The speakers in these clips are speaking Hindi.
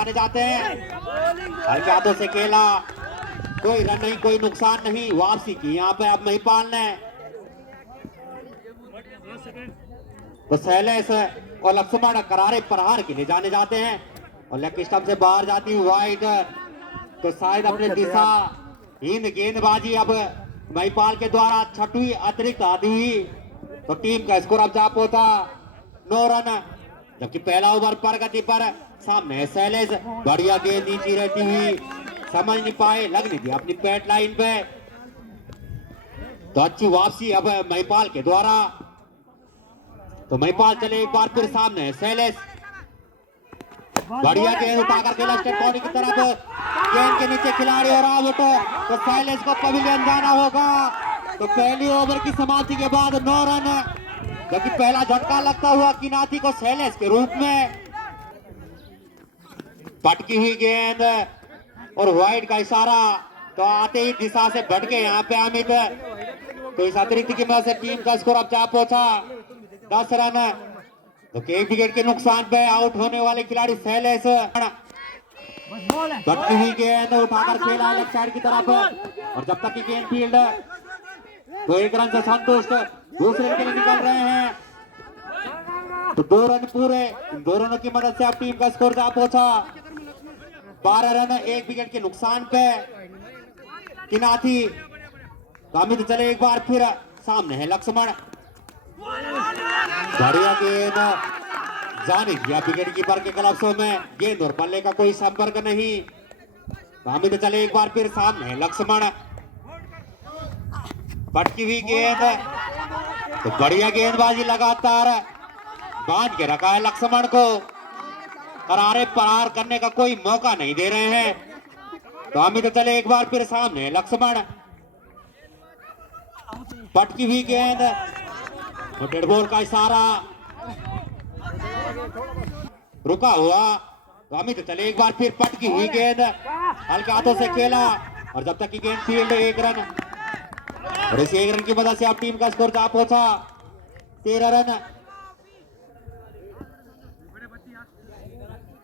जाने जाते हैं। हल्के हाथों से खेला, कोई रन नहीं, कोई नुकसान नहीं, वापसी की यहाँ पे अब महिपाल ने। तो शैलेश और लक्ष्मण करारे प्रहार के लिए जाने जाते हैं और लेग स्टंप से बाहर जाती हुई वाइड। तो शायद अपने दिशाहीन गेंदबाजी अब महिपाल के द्वारा छठवीं अतिरिक्त आती हुई। तो टीम का स्कोर अब जा पहुंचा 9 रन, जबकि पहला ओवर प्रगति पर। सामने शैलेश, बढ़िया गेंद नीचे रहती हुई, समझ नहीं पाए, लग नहीं थी अपनी पैट लाइन पे। तो अच्छी वापसी अब महिपाल के द्वारा। तो महिपाल चले एक बार फिर सामने शैलेश, बढ़िया गेंद उठाकर के लेफ्ट कॉर्नर की तरफ, गेंद के नीचे खिलाड़ी और आउट। तो शैलेश को पवेलियन जाना होगा। तो पहली ओवर की समाप्ति के बाद 9 रन, जबकि पहला झटका लगता हुआ किनाती को शैलेश के रूप में। पटकी हुई गेंद और वाइड का इशारा। तो आते ही दिशा से भटके यहाँ पे अमित। तो इस अतिरिक्त की वजह से टीम का स्कोर अब जा पहुंचा 10 रन। तो एक विकेट के नुकसान पे आउट होने वाले खिलाड़ी शैलेश। भटकी हुई गेंद उठाकर खेला लेफ्ट साइड की तरफ और जब तक की गेंद फील्ड। तो 1 रन से संतुष्ट, दूसरे के लिए निकल रहे हैं। तो 2 रन पूरे, 2 रनों की मदद से अब टीम का स्कोर जा पहुंचा 12 रन, 1 विकेट के नुकसान पे किनाथी। अमित चले एक बार फिर सामने है लक्ष्मण, बढ़िया गेंद जाने दिया विकेट कीपर के ग्लव्सों में, गेंद और बल्ले का कोई संपर्क नहीं। अमित चले एक बार फिर सामने है लक्ष्मण, पटकी हुई गेंद। तो बढ़िया गेंदबाजी लगातार बांध के रखा है लक्ष्मण को, करारे प्रहार करने का कोई मौका नहीं दे रहे हैं। तो अमित चले एक बार फिर सामने लक्ष्मण, पटकी हुई गेंद, तो डेड बॉल का इशारा, रुका हुआ। तो अमित चले एक बार फिर पटकी हुई गेंद, हल्के हाथों से खेला और जब तक की गेंद फील्ड 1 रन। और इस 1 रन की वजह से अब टीम का स्कोर जा पहुंचा 13 रन।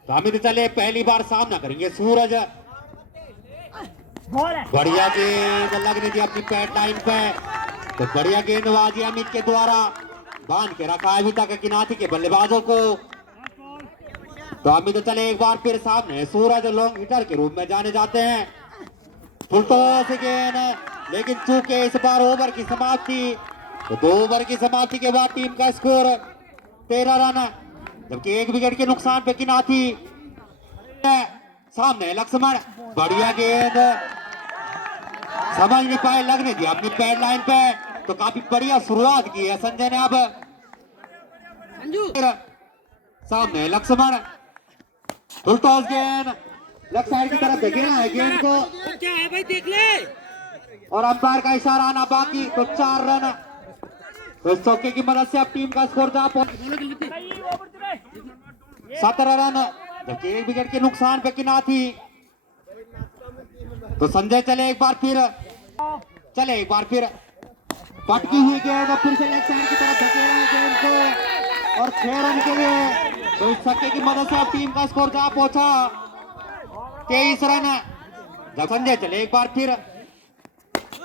तो अमित चले पहली बार सामना करेंगे सूरज, बढ़िया गेंद लगने दी अपनी पैट लाइन पे। तो बढ़िया गेंदबाजी अमित के द्वारा बांध के रखा है अभी तक किनाती के बल्लेबाजों को। तो अमित चले एक बार फिर सामने सूरज, लॉन्ग हिटर के रूप में जाने जाते हैं। फुल टॉस गेंद, लेकिन चूंकि इस बार ओवर की समाप्ति, तो 2 ओवर की समाप्ति के बाद टीम का स्कोर 13 रन, जबकि 1 विकेट के नुकसान पे किनाती। सामने लक्ष्मण, बढ़िया गेंद, समझ नहीं पाए, लगने दिया अपनी पैड लाइन पे। तो काफी बढ़िया शुरुआत की है संजय ने। अब सामने लक्ष्मण, फुल टॉस गेंद, लेफ्ट साइड की तरफ देखे है गेंद को, क्या है भाई देख ले। और अंपायर का इशारा आना बाकी। तो 4 रन, तो इस चौके की मदद से अब टीम का स्कोर जा 17 रन, जबकि 1 विकेट के नुकसान पे किनाती। तो संजय चले एक बार फिर, पटकी हुई गेंद, फिर से लेफ्ट साइड की तरफ धकेला है गेंद को और 6 रन के लिए। तो इस छक्के की मदद से अब टीम का स्कोर जा पहुंचा 23 रन। जब संजय चले एक बार फिर,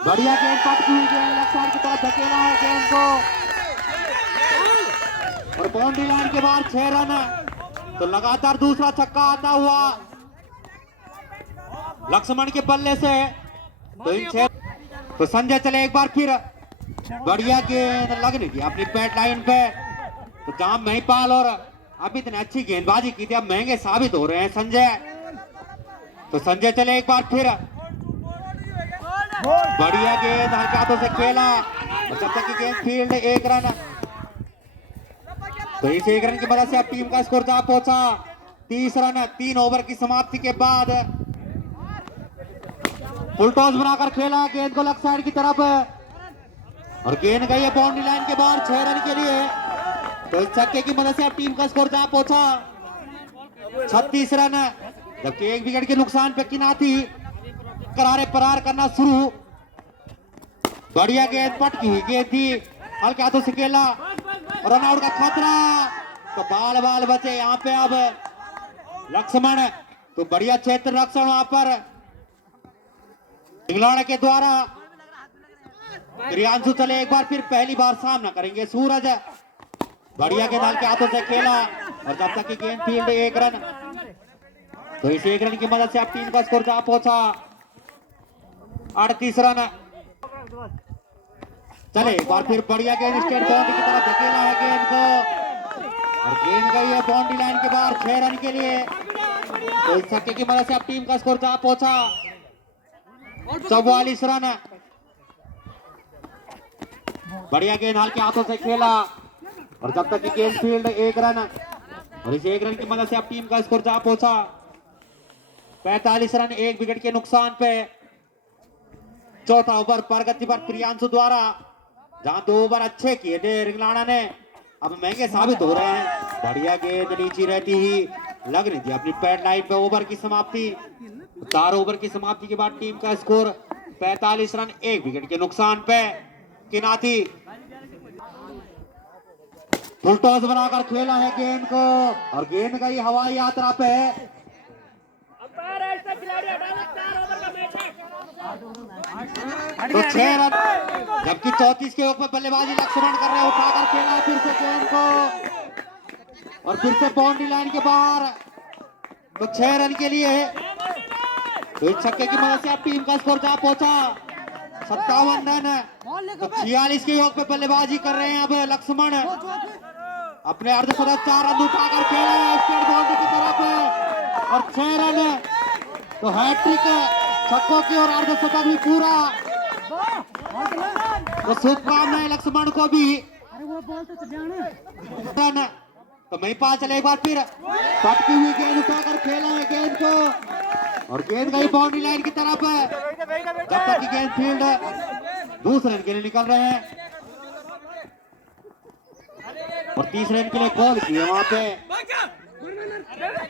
बढ़िया गेंद, पटकी हुई गेंद, लेफ्ट साइड की तरफ धकेला है गेंद को और बाउंड्री लाइन के बाद 6 रन। तो लगातार दूसरा छक्का आता हुआ लक्ष्मण के बल्ले से। तो इन 6, तो संजय चले एक बार फिर, बढ़िया गेंद लगने दी अपनी पैट लाइन पे। तो जहां महिपाल और अमित ने अच्छी गेंदबाजी की थी, अब महंगे साबित हो रहे हैं संजय। तो संजय चले एक बार फिर, बढ़िया गेंद, हल्के हाथों से खेला और जब तक की गेंद फील्ड 1 रन। तो इस 1 रन की मदद से अब टीम का स्कोर जा पहुंचा 30 रन। 3 ओवर की समाप्ति के बाद फुल टॉस बनाकर खेला गेंद को लेफ्ट साइड की तरफ और गेंद गई है बाउंड्री लाइन के बाहर 6 रन के लिए। तो इस छक्के की मदद से अब टीम का स्कोर जा पहुंचा 36 रन, जबकि 1 विकेट के नुकसान पे किनाती करारे प्रहार करना शुरू। बढ़िया गेंद, पटकी हुई गेंद थी, हल्के हाथों से खेला और रनआउट का खतरा। तो बाल बचे यहाँ पे अब लक्ष्मण, तो बढ़िया क्षेत्र रक्षण वहां पर इंग्लैंड के द्वारा। प्रियांशु चले एक बार फिर पहली बार सामना करेंगे सूरज। बढ़िया गेंद के हाथों से खेला और जब तक की गेंद फील्ड 1 रन, तो इस 1 रन की मदद से अब टीम का स्कोर जा पहुंचा 38 रन। चले एक बार फिर बढ़िया गेंद स्टेट बाउंड्री की तरफ धकेला है गेंद को और गेंद गई है बाउंड्री लाइन के बाहर 6 रन के लिए। तो इस छक्के की मदद से अब टीम का स्कोर जा पहुंचा 44 रन। बढ़िया गेंद हल्के हाथों से खेला और जब तक की गेंद फील्ड 1 रन, और इस 1 रन की मदद से अब टीम का स्कोर जा पहुंचा 45 रन 1 विकेट के नुकसान पे। चौथा ओवर प्रगति पर प्रियांशु द्वारा, जहां 2 ओवर अच्छे किए थे रिंगलाना ने, अब महंगे साबित हो रहे हैं। बढ़िया गेंद नीचे रहती ही लग रही थी अपनी पैड लाइन पे। ओवर की समाप्ति 4 ओवर की समाप्ति के बाद टीम का स्कोर 45 रन 1 विकेट के नुकसान पे। किनाती फुल टॉस बनाकर खेला है गेंद को और गेंद गई हवाई यात्रा पे। तो 6 रन, जबकि 34 के ओवर बल्लेबाजी लक्ष्मण कर रहे हैं, उठाकर खेला फिर से गेंद को और फिर से बाउंड्री लाइन के बाहर। तो 6 रन के लिए तो इस छक्के की मदद से अब टीम का स्कोर जा पहुंचा 57 रन। तो 46 के योग पे बल्लेबाजी कर रहे हैं अब लक्ष्मण। अपने अर्धशतक 4 रन उठाकर खेला है स्टेट बाउंड्री की तरफ और 6 रन। तो हैट्रिक छक्कों की और अर्धशतक भी पूरा। तो शुभकामनाएं लक्ष्मण को भी। रन तो वहीं पास चले एक बार फिर पटकी हुई गेंद उठाकर खेला है गेंद को और गेंद गई बाउंड्री लाइन की तरफ। जब तक की गेंद फील्ड 2 रन के लिए निकल रहे हैं और 30 रन के लिए कॉल किए वहां पे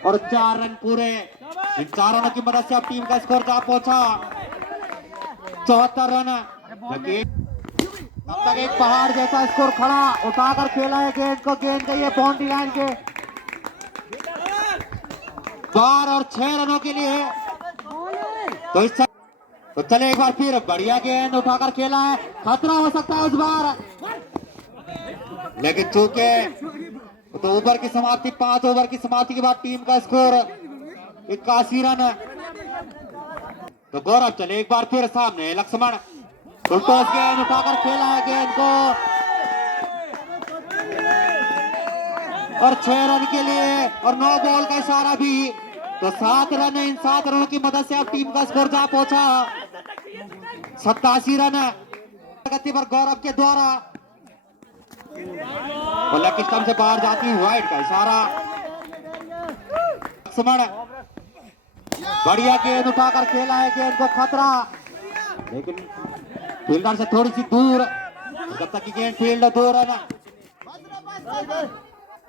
और 4 रन पूरे। इन 4 रनों की मदद से अब टीम का स्कोर जा पहुंचा 74 रन। तब तक एक पहाड़ जैसा स्कोर खड़ा उठाकर खेला है गेंद को। गेंद गई है बाउंड्री लाइन के बाहर और 6 रनों के लिए। तो चले एक बार फिर बढ़िया गेंद उठाकर खेला है, खतरा हो सकता है उस बार, लेकिन चूंकि तो ओवर की समाप्ति 5 ओवर की समाप्ति के बाद टीम का स्कोर 81 रन। तो गौरव चले एक बार फिर सामने लक्ष्मण टॉस गेंद उठाकर खेला है गेंद को और 6 रन के लिए और 9 बॉल का इशारा भी। तो 7 रन, इन 7 रनों की मदद से अब टीम का स्कोर जा पहुंचा 87 रन। प्रगति पर गौरव के द्वारा और लेग स्टंप से बाहर जाती है वाइड का इशारा। लक्ष्मण बढ़िया गेंद उठाकर खेला है गेंद को, खतरा लेकिन फील्डर से थोड़ी सी दूर। जब तक की गेंद फील्ड 2 रन।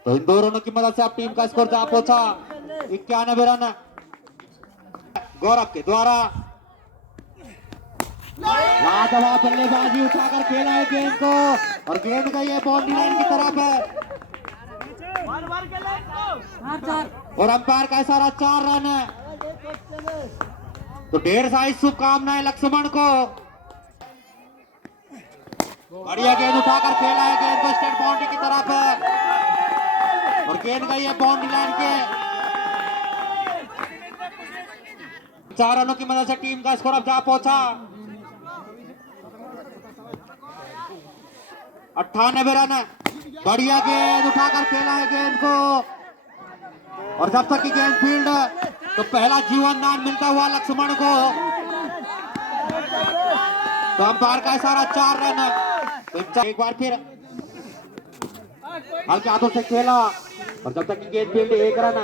तो इन 2 रनों की मदद से अब टीम का स्कोर जा पहुंचा 91 रन। गौरव के द्वारा लाजवाब बल्लेबाजी उठाकर खेला है गेंद को और गेंद गई है बाउंड्री लाइन की तरफ और अंपायर का इशारा 4 रन। तो ढेर सारी शुभकामनाएं लक्ष्मण को। बढ़िया गेंद उठाकर खेला है गेंद को स्टेट बाउंड्री की तरफ और गेंद गई है बाउंड्री लाइन के 4 रनों की मदद से टीम का स्कोर अब जा पहुंचा 98 रन। बढ़िया गेंद उठाकर खेला है गेंद को और जब तक की गेंद फील्ड तो पहला जीवन दान मिलता हुआ लक्ष्मण को। तो अंपायर का इशारा 4 रन। तो एक बार फिर हल्के हाथों से खेला और जब तक की गेंद फील्ड 1 रन।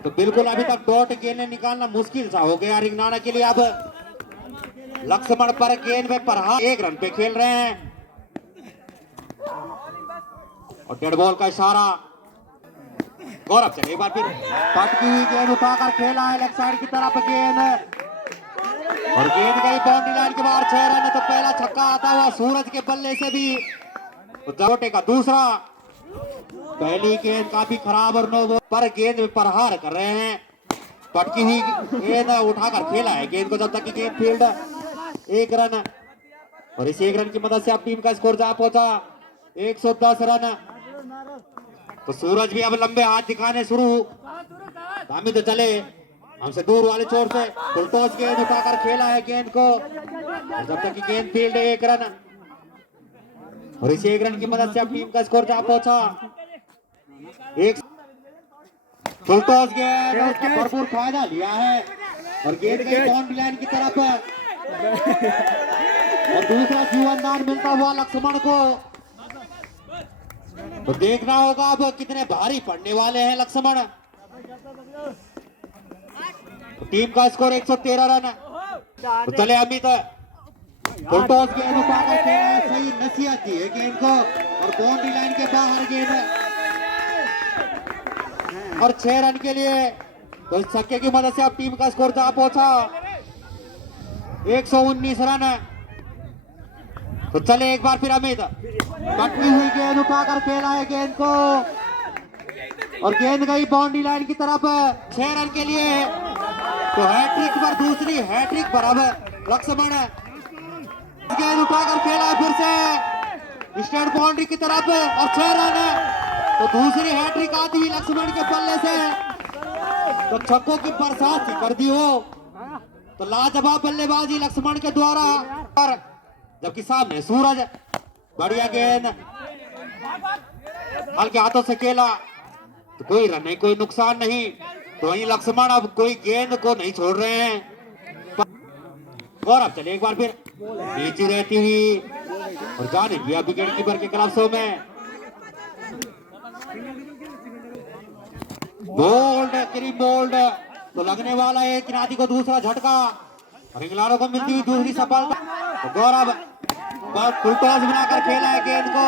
तो बिल्कुल अभी तक डॉट गेंद निकालना मुश्किल सा हो गया रिंगनाना के लिए। अब लक्ष्मण पर गेंद में प्रहार 1 रन पे खेल रहे हैं और डेड बॉल का इशारा। गौरव चले एक बार फिर पटकी हुई गेंद उठाकर खेला है लेग साइड की तरफ गेंद और गेंद गई बाउंड्री लाइन के बाहर 6 रन। तो पहला छक्का आता हुआ सूरज के बल्ले से भी तो जवटे का दूसरा पहली गेंद काफी खराब और नो बॉल पर गेंद में प्रहार कर रहे हैं। पटकी हुई गेंद उठाकर खेला है गेंद को, जब तक कि गेंद फील्ड 1 रन और इस 1 रन की मदद से अब टीम का स्कोर जा पहुंचा 110 रन। तो सूरज भी अब लंबे हाथ दिखाने शुरू, धामी तो चले हमसे दूर वाले छोर से फुलटॉस गेंद उठाकर खेला है गेंद को, और जब तक कि गेंद फील्ड 1 रन और इस 1 रन की मदद से अब टीम का स्कोर जा पहुंचा एक फुलटॉस गेंद और भरपूर फायदा लिया है और गेंद गई बाउंड्री लाइन की तरफ और दूसरा जीवनदान मिलता हुआ लक्ष्मण को। तो देखना होगा अब कितने भारी पड़ने वाले हैं लक्ष्मण। टीम का स्कोर 113 रन। तो चले अमित फुलटॉस गेंद उठाकर खेला, सही नसीहत दी है गेंद को और बाउंड्री लाइन के बाहर गेंद और 6 रन के लिए। तो इस छक्के की मदद से अब टीम का स्कोर जा पहुंचा 119 रन। तो चले एक बार फिर अमित, पटकी हुई गेंद उठाकर खेला है गेंद को और गेंद गई बाउंड्री लाइन की तरफ 6 रन के लिए। तो हैट्रिक पर दूसरी हैट्रिक पर अब लक्ष्मण गेंद उठाकर खेला फिर से स्टैंड बाउंड्री की तरफ और 6 रन। तो दूसरी हैट्रिक आती हुई लक्ष्मण के बल्ले से, तो छक्कों की बरसात कर दी हो। तो लाजवाब बल्लेबाजी लक्ष्मण के द्वारा, और जबकि सामने सूरज बढ़िया गेंद हल्के हाथों से खेला, तो कोई रन नहीं कोई नुकसान नहीं। तो वहीं लक्ष्मण अब कोई गेंद को नहीं छोड़ रहे हैं। और अब चले एक बार फिर नीचे रहती हुई और जाने दिया विकेट कीपर के ग्लव्सों में। बोल्ड क्रीम बोल्ड, तो लगने वाला है किनारी को दूसरा झटका और इंग्लैंड को मिलती हुई दूसरी सफलता। तो गौरव फुलटॉस बनाकर खेला है गेंद को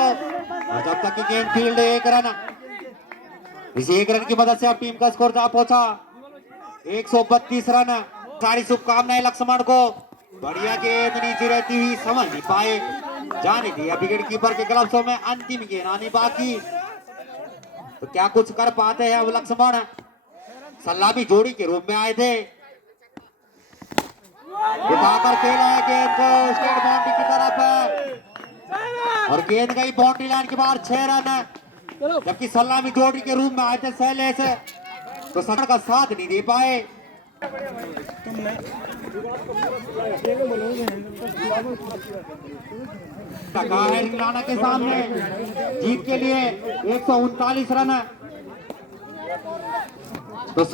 और जब तक कि गेंद फील्ड 1 रन, इस 1 रन की मदद से अब टीम का स्कोर जा पहुंचा 132 रन। सारी शुभकामनाएं लक्ष्मण को, बढ़िया गेंद नीचे रहती हुई समझ नहीं पाए, जाने दिया विकेट कीपर के ग्लव्सों में। अंतिम गेंद आनी बाकी, तो क्या कुछ कर पाते हैं अब लक्ष्मण। सलामी जोड़ी के रूप में आए थे, उठाकर खेला है गेंद को स्टेट बाउंड्री की तरफ और गेंद गई बाउंड्री लाइन के बाहर 6 रन। जबकि सलामी जोड़ी के रूप में आए थे शैलेश, तो सर का साथ नहीं दे पाए। कहा है रिंगलाना के सामने जीत के लिए 139 रन।